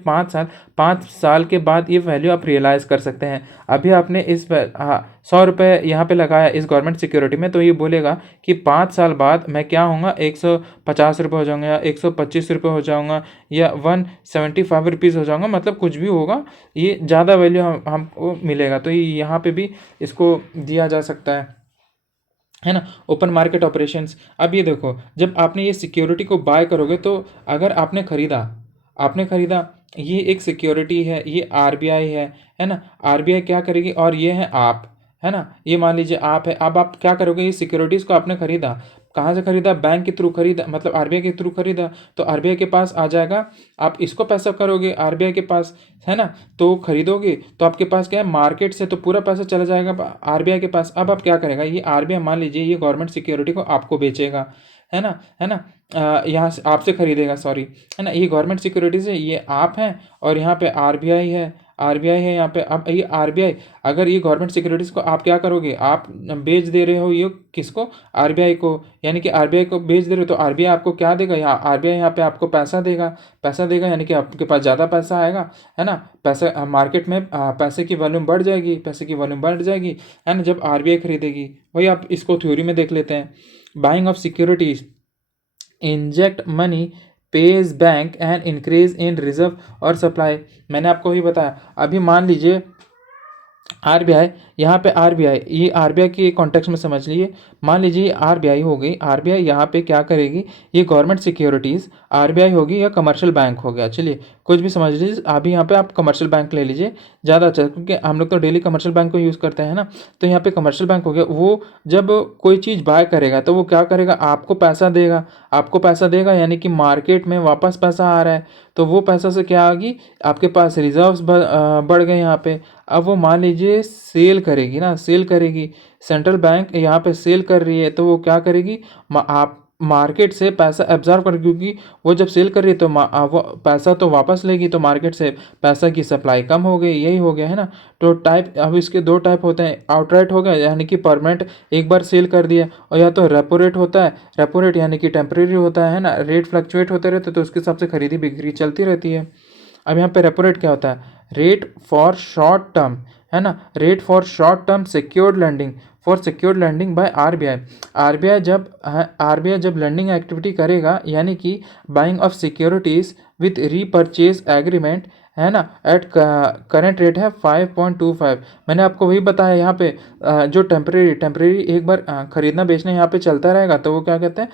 5 साल के बाद ये वैल्यू आप रियलाइज़ कर सकते हैं। अभी आपने इस 100 रुपये यहाँ पे लगाया इस गवर्नमेंट सिक्योरिटी में, तो ये बोलेगा कि 5 साल बाद मैं क्या होऊंगा, 150 रुपये हो जाऊंगा, या 125 रुपये हो जाऊंगा, या 175 रुपीज़ हो जाऊंगा, मतलब कुछ भी होगा, ये ज़्यादा वैल्यू हमको मिलेगा। तो ये यहाँ पे भी इसको दिया जा सकता है ना, ओपन मार्केट ऑपरेशंस। अब ये देखो, जब आपने ये सिक्योरिटी को बाय करोगे, तो अगर आपने खरीदा ये एक सिक्योरिटी है, ये आरबीआई है ना, आरबीआई क्या करेगी, और ये है आप, है ना, ये मान लीजिए आप है। अब आप क्या करोगे, ये सिक्योरिटीज़ को आपने खरीदा, कहाँ से खरीदा, बैंक के थ्रू खरीदा, मतलब आरबीआई के थ्रू खरीदा, तो आरबीआई के पास आ जाएगा, आप इसको पैसा करोगे आरबीआई के पास, है ना, तो खरीदोगे, तो आपके पास क्या है, मार्केट से तो पूरा पैसा चला जाएगा आरबीआई के पास। अब आप क्या करेगा, ये आरबीआई मान लीजिए ये गवर्नमेंट सिक्योरिटी को आपको बेचेगा, है ना, यहाँ से आपसे खरीदेगा, सॉरी, है ना, ये गवर्नमेंट सिक्योरिटीज है, ये आप हैं, और यहाँ पे आरबीआई है यहाँ पे। अब ये आरबीआई, अगर ये गवर्नमेंट सिक्योरिटीज को आप क्या करोगे, आप बेच दे रहे हो ये किसको, आरबीआई को, यानी कि आरबीआई को बेच दे रहे हो, तो आरबीआई आपको क्या देगा, यहाँ आरबीआई यहाँ पे आपको पैसा देगा, यानी कि आपके पास ज़्यादा पैसा आएगा, है ना, पैसा मार्केट में पैसे की वॉल्यूम बढ़ जाएगी, है ना, जब आरबीआई खरीदेगी। वही आप इसको थ्योरी में देख लेते हैं, buying of securities inject money page bank and increase in reserve और सप्लाई। मैंने आपको ही बताया, अभी मान लीजिए आरबीआई, यहाँ पे आरबीआई, ये आरबीआई के कॉन्टेक्स्ट में समझ लीजिए, मान लीजिए आरबीआई हो गई, आरबीआई यहाँ पे क्या करेगी, ये गवर्नमेंट सिक्योरिटीज़ आरबीआई होगी या कमर्शियल बैंक हो गया, चलिए कुछ भी समझ लीजिए। अभी यहाँ पे आप कमर्शियल बैंक ले लीजिए, ज़्यादा अच्छा, क्योंकि हम लोग तो डेली कमर्शियल बैंक को यूज़ करते हैं ना, तो यहाँ पे कमर्शियल बैंक हो गया। वो जब कोई चीज़ बाय करेगा तो वो क्या करेगा, आपको पैसा देगा, यानी कि मार्केट में वापस पैसा आ रहा है, तो वो पैसा से क्या आ गई, आपके पास रिजर्व्स बढ़ गए यहाँ पे। अब वो मान लीजिए सेल करेगी ना, सेल करेगी, सेंट्रल बैंक यहाँ पे सेल कर रही है, तो वो क्या करेगी, आप मार्केट से पैसा एब्जॉर्ब कर, क्योंकि वो जब सेल कर रही है तो वो पैसा तो वापस लेगी, तो मार्केट से पैसा की सप्लाई कम हो गई, यही हो गया है ना। तो टाइप, अब इसके दो टाइप होते हैं, आउटराइट हो गया यानी कि परमानेंट एक बार सेल कर दिया, और या तो रेपो रेट होता है, रेपो रेट यानी कि टेम्परेरी होता है ना, रेट फ्लक्चुएट होते रहते तो उसके हिसाब से खरीदी बिक्री चलती रहती है। अब यहाँ पे रेपो रेट क्या होता है, रेट फॉर शॉर्ट टर्म, है ना, rate for short term secured lending, for secured lending by RBI. RBI जब लैंडिंग एक्टिविटी करेगा यानी कि buying of securities with repurchase agreement, है ना, एट करेंट रेट है 5.25। मैंने आपको वही बताया यहाँ पे जो टेम्परेरी एक बार खरीदना बेचना यहाँ पे चलता रहेगा, तो वो क्या कहते हैं,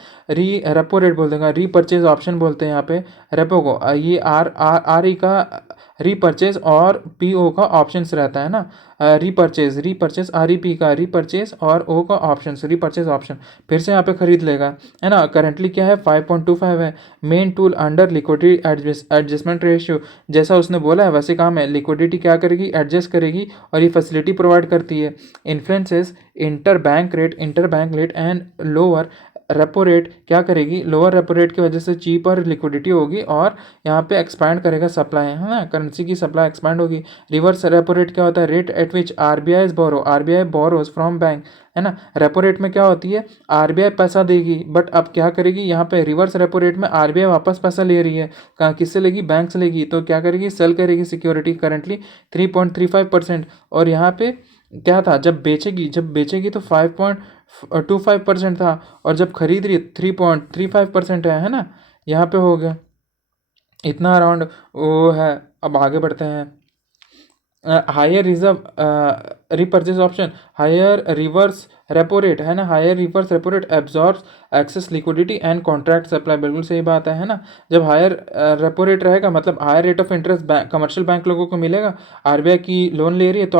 रेपो रेट बोल देगा, रीपर्चेज ऑप्शन बोलते हैं यहाँ पे रेपो को। ये आर ई का रीपर्चेज और पी ओ का ऑप्शंस रहता है ना, रीपर्चेज आर ई पी का रीपर्चेज और ओ का ऑप्शन, रीपर्चेज ऑप्शन फिर से यहाँ पे खरीद लेगा, है ना। करंटली क्या है 5.25 है। Main tool under liquidity adjustment ratio, जैसा उसने बोला है वैसे काम है, लिक्विडिटी क्या करेगी, एडजस्ट करेगी, और ये फैसिलिटी प्रोवाइड करती है। Influences inter bank rate and lower repo rate, क्या करेगी, लोअर रेपो रेट की वजह से चीपर लिक्विडिटी होगी, और यहाँ पे एक्सपैंड करेगा सप्लाई, है ना, करेंसी की सप्लाई एक्सपैंड होगी। रिवर्स रेपो रेट क्या होता है, rate at which RBI borrows from bank, है ना। रेपो रेट में क्या होती है, आरबीआई पैसा देगी, बट अब क्या करेगी, यहाँ पे रिवर्स रेपो रेट में आरबीआई वापस पैसा ले रही है, कहाँ, किससे लेगी, बैंक से लेगी, तो क्या करेगी, सेल करेगी सिक्योरिटी करंटली 3.35%, और यहाँ पे क्या था, जब बेचेगी तो 5.25% था, और जब खरीद रही 3.35% है ना, यहाँ पे हो गया इतना अराउंड वो है। अब आगे बढ़ते हैं, higher reserve repurchase option, higher reverse repo rate, है ना, higher reverse repo rate absorbs excess liquidity and contract supply, बिल्कुल सही बात है ना। जब हायर रेपो रेट रहेगा मतलब higher rate of interest commercial bank लोगों को मिलेगा, आरबीआई की लोन ले रही है, तो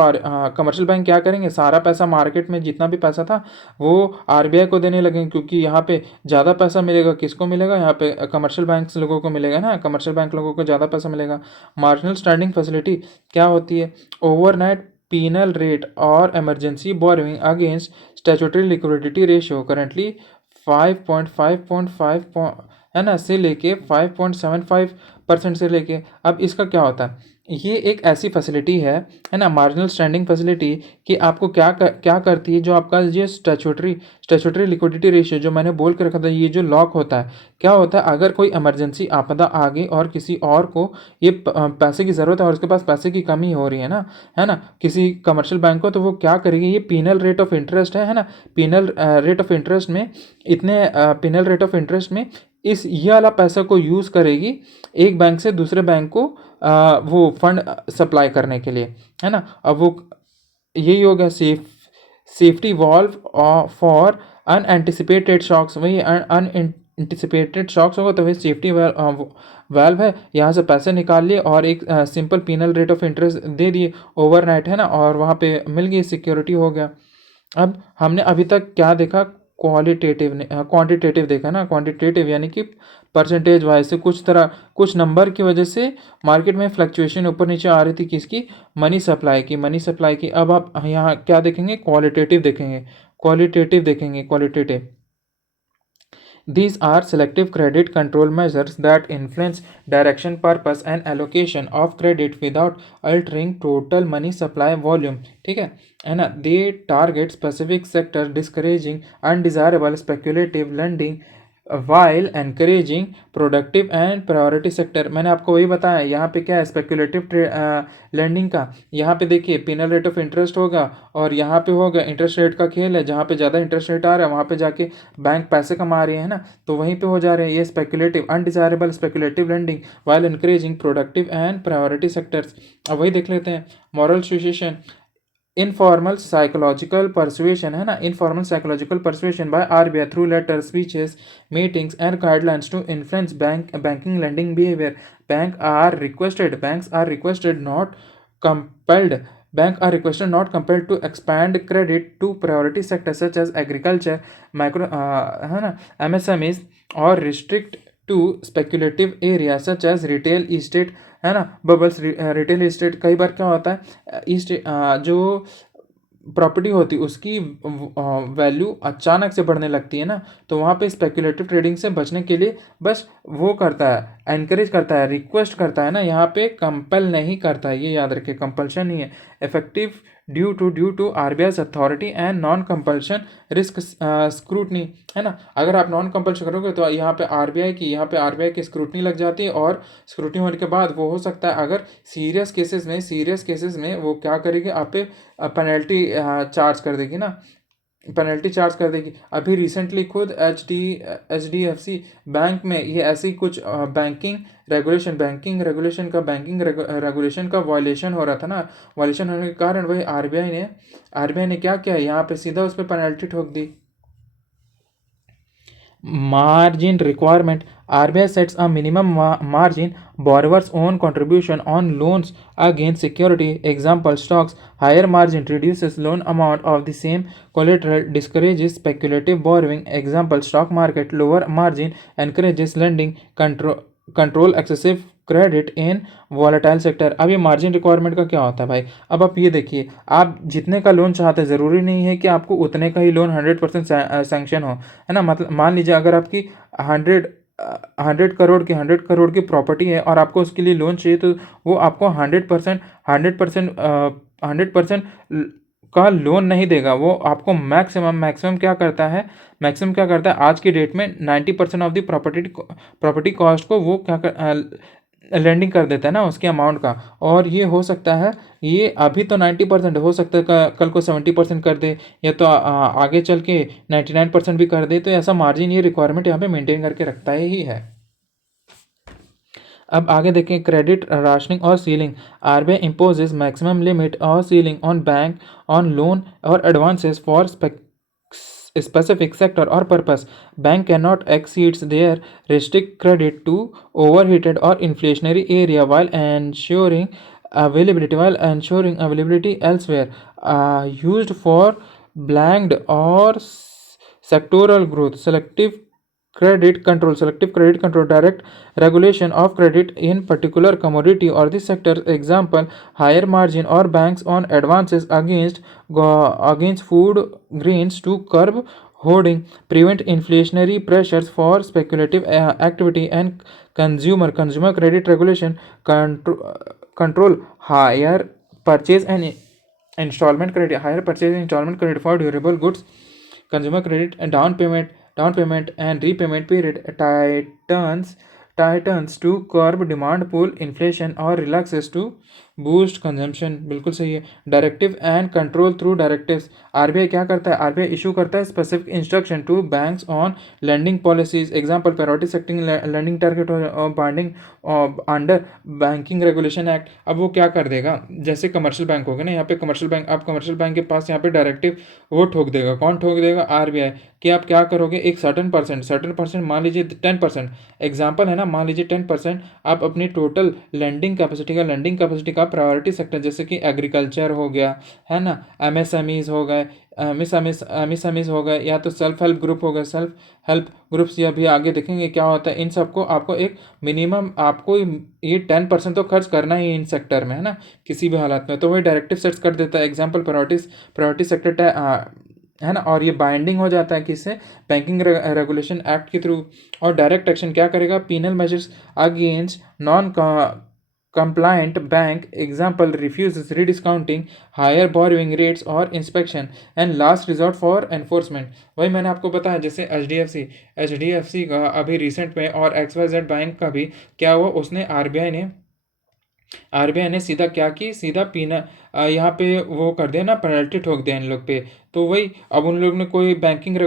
कमर्शियल बैंक क्या करेंगे, सारा पैसा मार्केट में जितना भी पैसा था वो आरबीआई को देने लगेंगे, क्योंकि यहाँ पे ज़्यादा पैसा मिलेगा, किसको मिलेगा, यहाँ पे कमर्शियल बैंक लोगों को मिलेगा ना, कमर्शियल बैंक लोगों को ज़्यादा पैसा मिलेगा। मार्जिनल स्टैंडिंग फैसिलिटी क्या होती है, overnight penal rate or emergency borrowing against statutory liquidity ratio currently 5.5 है ना, से लेके 5.75% से लेके। अब इसका क्या होता है, ये एक ऐसी फैसिलिटी है ना, मार्जिनल स्टैंडिंग फैसिलिटी, कि आपको क्या करती है, जो आपका ये स्टैट्यूटरी लिक्विडिटी रेशियो जो मैंने बोल के रखा था, ये जो लॉक होता है, क्या होता है, अगर कोई इमरजेंसी आपदा आ गई और किसी और को ये पैसे की ज़रूरत है और उसके पास पैसे की कमी हो रही है ना, किसी कमर्शियल बैंक को, तो वो क्या करेगी, ये पीनल रेट ऑफ इंटरेस्ट है ना, पीनल रेट ऑफ इंटरेस्ट में पीनल रेट ऑफ इंटरेस्ट में इस ये वाला पैसा को यूज़ करेगी एक बैंक से दूसरे बैंक को वो फंड सप्लाई करने के लिए, है ना। अब वो यही हो गया safety valve for unanticipated shocks, वही अनएंटिसिपेटेड शॉक्स होगा तो वही सेफ्टी वाल्व है, यहाँ से पैसे निकाल लिए और एक simple penal rate of interest दे दिए ओवरनाइट, है ना, और वहाँ पे मिल गई सिक्योरिटी, हो गया। अब हमने अभी तक क्या देखा, क्वांटिटेटिव देखा ना, क्वांटिटेटिव यानी कि परसेंटेज वाइज से कुछ नंबर की वजह से मार्केट में फ्लक्चुएशन ऊपर नीचे आ रही थी, किसकी, मनी सप्लाई की। अब आप यहाँ क्या देखेंगे, क्वालिटेटिव देखेंगे, qualitative. These are selective credit control measures that influence direction, purpose and allocation of credit without altering total money supply volume. ठीक है ना, they target specific sector, discouraging undesirable speculative lending while encouraging productive and priority sector. मैंने आपको वही बताया, यहाँ पे क्या है, स्पेकुलेटिव लैंडिंग का, यहाँ पे देखिए पिनल रेट ऑफ इंटरेस्ट होगा, और यहाँ पे होगा इंटरेस्ट रेट का खेल है, जहाँ पे ज़्यादा इंटरेस्ट रेट आ रहा है वहाँ पे जाके बैंक पैसे कमा रहे हैं ना, तो वहीं पे हो जा रहे हैं ये speculative undesirable speculative lending while encouraging productive and priority sectors. अब वही देख लेते हैं, moral suasion, informal psychological persuasion, है ना, informal psychological persuasion by RBI through letter, speeches, meetings and guidelines to influence banking lending behaviour. Banks are requested not compelled to expand credit to priority sectors such as agriculture, है ना, MSMEs, और restrict to speculative area such as retail estate, है ना, बबल्स। रिटेल एस्टेट कई बार क्या होता है, जो प्रॉपर्टी होती है उसकी वैल्यू अचानक से बढ़ने लगती है ना, तो वहाँ पे स्पेकुलेटिव ट्रेडिंग से बचने के लिए बस वो करता है, एनकरेज करता है, रिक्वेस्ट करता है ना, यहाँ पे कंपेल नहीं करता है, ये याद रखिए, कंपल्शन नहीं है। Effective due to RBI authority and non compulsion risk scrutiny, है ना। अगर आप नॉन कंपल्शन करोगे तो यहाँ पे आरबीआई की स्क्रूटनी लग जाती है, और स्क्रूटनी होने के बाद वो हो सकता है, अगर सीरियस केसेस में वो क्या करेगी, आप पे पेनल्टी चार्ज कर देगी ना, पेनल्टी चार्ज कर देगी। अभी रिसेंटली खुद H D F C bank में ये ऐसी कुछ बैंकिंग रेगुलेशन का वायलेशन हो रहा था ना, वायलेशन होने के कारण वही आरबीआई ने क्या किया, यहाँ पे सीधा उस पर पेनल्टी ठोक दी। Margin requirement. RBI sets a minimum margin, borrower's own contribution on loans against security, example stocks. Higher margin reduces loan amount of the same collateral, discourages speculative borrowing, example stock market. Lower margin encourages lending, control excessive credit in volatile sector. अब ये मार्जिन रिक्वायरमेंट का क्या होता है भाई, अब आप ये देखिए, आप जितने का लोन चाहते हैं ज़रूरी नहीं है कि आपको उतने का ही लोन 100% सैंक्शन हो, है ना। मतलब मान लीजिए अगर आपकी 100 करोड़ की प्रॉपर्टी है और आपको उसके लिए लोन चाहिए, तो वो आपको 100% का लोन नहीं देगा, वो आपको मैक्सिमम क्या करता है आज की डेट में 90% ऑफ द प्रॉपर्टी कॉस्ट को वो लेंडिंग कर देता है ना, उसके अमाउंट का। और ये हो सकता है, ये अभी तो 90% हो सकता है, कल को 70% कर दे, या तो आगे चल के 99% भी कर दे, तो ऐसा मार्जिन ये रिक्वायरमेंट यहाँ पे मेंटेन करके रखता ही है। अब आगे देखें, क्रेडिट राशनिंग और ceiling. RBI imposes maximum limit और ceiling on bank on loan और advances for specific sector or purpose. Bank cannot exceed their restrict credit to overheated or inflationary area while ensuring availability elsewhere. Used for blanked or sectoral growth. Selective credit control, direct regulation of credit in particular commodity or the sector, example higher margin or banks on advances against food grains to curb hoarding, prevent inflationary pressures for speculative activity, and consumer credit regulation control higher purchase and installment credit for durable goods, consumer credit and down payment and repayment period tightens to curb demand, pull inflation, or relaxes to boost consumption. बिल्कुल सही है। Directive and control through directives. RBI क्या करता है, आरबीआई इशू करता है specific instruction to banks on lending policies, example priority sector lending target और binding under banking regulation act. अब वो क्या कर देगा, जैसे कमर्शियल बैंक हो गए ना, यहाँ पे कमर्शियल बैंक के पास यहाँ पे डायरेक्टिव वो ठोक देगा, कौन ठोक देगा, आरबीआई, कि आप क्या करोगे, एक सर्टन परसेंट मान लीजिए 10%, एग्जाम्पल है ना, मान लीजिए 10% आप अपनी टोटल लैंडिंग कैपेसिटी का प्रायोरिटी सेक्टर, जैसे कि एग्रीकल्चर हो गया, है ना, एमएसएमईज हो गए, एमएसएमईज हो गए, या तो सेल्फ हेल्प ग्रुप हो गए, सेल्फ हेल्प ग्रुप्स, या भी आगे देखेंगे क्या होता है, इन सबको आपको एक मिनिमम आपको ये 10% तो खर्च करना ही इन सेक्टर में, है ना, किसी भी हालत में। तो वही डायरेक्टिव सेट्स कर देता है, एग्जाम्पल प्रायोरिटी सेक्टर है ना, और ये बाइंडिंग हो जाता है किससे, बैंकिंग रेगुलेशन एक्ट के थ्रू। और डायरेक्ट एक्शन क्या करेगा, penal measures against non compliant bank, example refuses rediscounting, higher borrowing rates or inspection, and last resort for enforcement। वही मैंने आपको बताया, जैसे एच डी एफ सी का अभी रिसेंट में, और XYZ बैंक का भी क्या हुआ, उसने आरबीआई ने सीधा क्या की, सीधा पीना यहाँ पे वो कर दिया ना, पेनल्टी ठोक दिया इन लोग पे। तो वही, अब उन लोग ने कोई बैंकिंग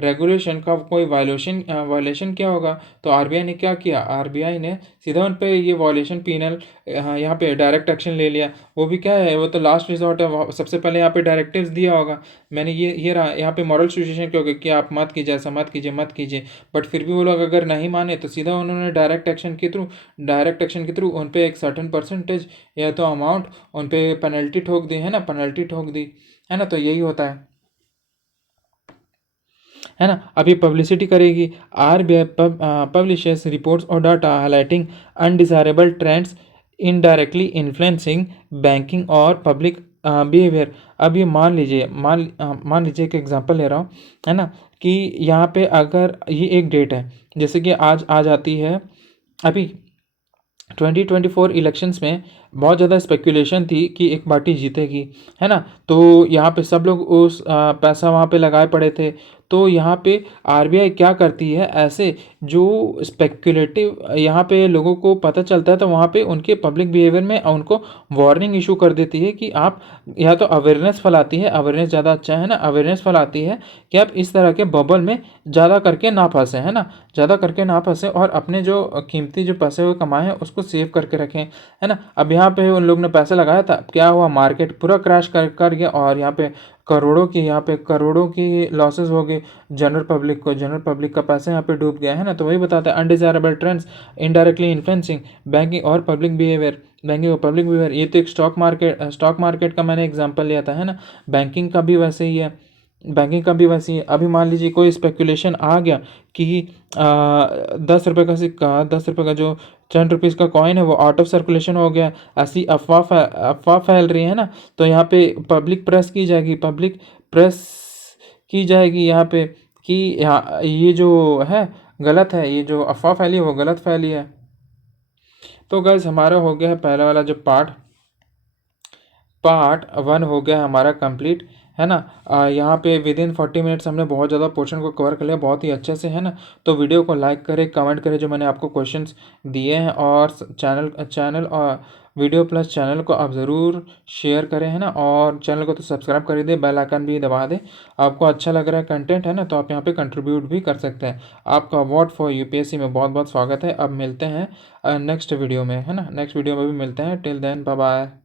रेगुलेशन का कोई वायलेशन किया होगा, तो आरबीआई ने क्या किया, आरबीआई ने सीधा उन पे ये वायलेशन पीनल यहाँ पे डायरेक्ट एक्शन ले लिया। वो भी क्या है, वो तो लास्ट रिजॉर्ट है, सबसे पहले यहाँ पे डायरेक्टिव्स दिया होगा, मैंने ये रहा यहाँ पे मॉरल सिचुएशन क्या होगा कि आप मत कीजिए, ऐसा मत कीजिए, बट फिर भी वो लोग अगर नहीं माने, तो सीधा उन्होंने डायरेक्ट एक्शन के थ्रू उन पे एक सर्टन परसेंटेज या तो अमाउंट उन पे पेनल्टी ठोक दी, है ना, तो यही होता है। है ना। अब ये पब्लिसिटी करेगी। आरबीआई पब्लिशेस रिपोर्ट्स और data highlighting undesirable trends indirectly influencing banking और पब्लिक बिहेवियर। अब ये मान लीजिए एक एग्जांपल ले रहा हूँ, है ना, कि यहाँ पे अगर ये एक डेट है, जैसे कि आज आ जाती है अभी 2024 इलेक्शंस में बहुत ज़्यादा स्पेकुलेशन थी कि एक पार्टी जीतेगी, है ना। तो यहाँ पे सब लोग उस पैसा वहाँ पे लगाए पड़े थे। तो यहाँ पे आरबीआई क्या करती है, ऐसे जो स्पेकुलेटिव यहाँ पे लोगों को पता चलता है तो वहाँ पे उनके पब्लिक बिहेवियर में उनको वार्निंग इशू कर देती है कि आप, या तो अवेयरनेस फैलाती है, अवेयरनेस ज़्यादा अच्छा है ना, अवेयरनेस फैलाती है कि आप इस तरह के बबल में ज़्यादा करके ना फंसे, है ना, ज़्यादा करके ना फंसे और अपने जो कीमती जो पैसे हुए कमाए हैं उसको सेव करके रखें, है ना। अब यहाँ पे उन लोग ने पैसा लगाया था, क्या हुआ, मार्केट पूरा क्रैश कर गया और यहाँ पे करोड़ों की लॉसेस हो गई जनरल पब्लिक का पैसा यहाँ पे डूब गया, है ना। तो वही बताता है undesirable trends indirectly influencing banking और पब्लिक बिहेवियर। ये तो एक स्टॉक मार्केट का मैंने एग्जांपल लिया था, है ना। बैंकिंग का भी वैसे ही है, अभी मान लीजिए कोई स्पेकुलेशन आ गया कि 10 रुपये का सिक्का, 10 रुपये का जो 10 रुपीज़ का कॉइन है वो आउट ऑफ सर्कुलेशन हो गया, ऐसी अफवाह फैल रही है ना। तो यहाँ पे पब्लिक प्रेस की जाएगी यहाँ पे कि यहाँ ये जो है गलत है, ये जो अफवाह फैली है वो गलत फैली है। तो गाइस हमारा हो गया है पहला वाला जो पार्ट 1 हो गया है हमारा कंप्लीट, है ना। यहाँ पे विद इन 40 मिनट्स हमने बहुत ज़्यादा पोर्शन को कवर कर लिया बहुत ही अच्छे से, है ना। तो वीडियो को लाइक करें, कमेंट करें जो मैंने आपको क्वेश्चंस दिए हैं, और चैनल और वीडियो प्लस चैनल को आप ज़रूर शेयर करें, है ना। और चैनल को तो सब्सक्राइब कर दें, बेल आइकन भी दबा दें। आपको अच्छा लग रहा है कंटेंट, है ना, तो आप यहाँ पे कंट्रीब्यूट भी कर सकते हैं। आपका अवार्ड फॉर यूपीएससी में बहुत बहुत स्वागत है। अब मिलते हैं नेक्स्ट वीडियो में, है ना, नेक्स्ट वीडियो में भी मिलते हैं। Till then bye bye.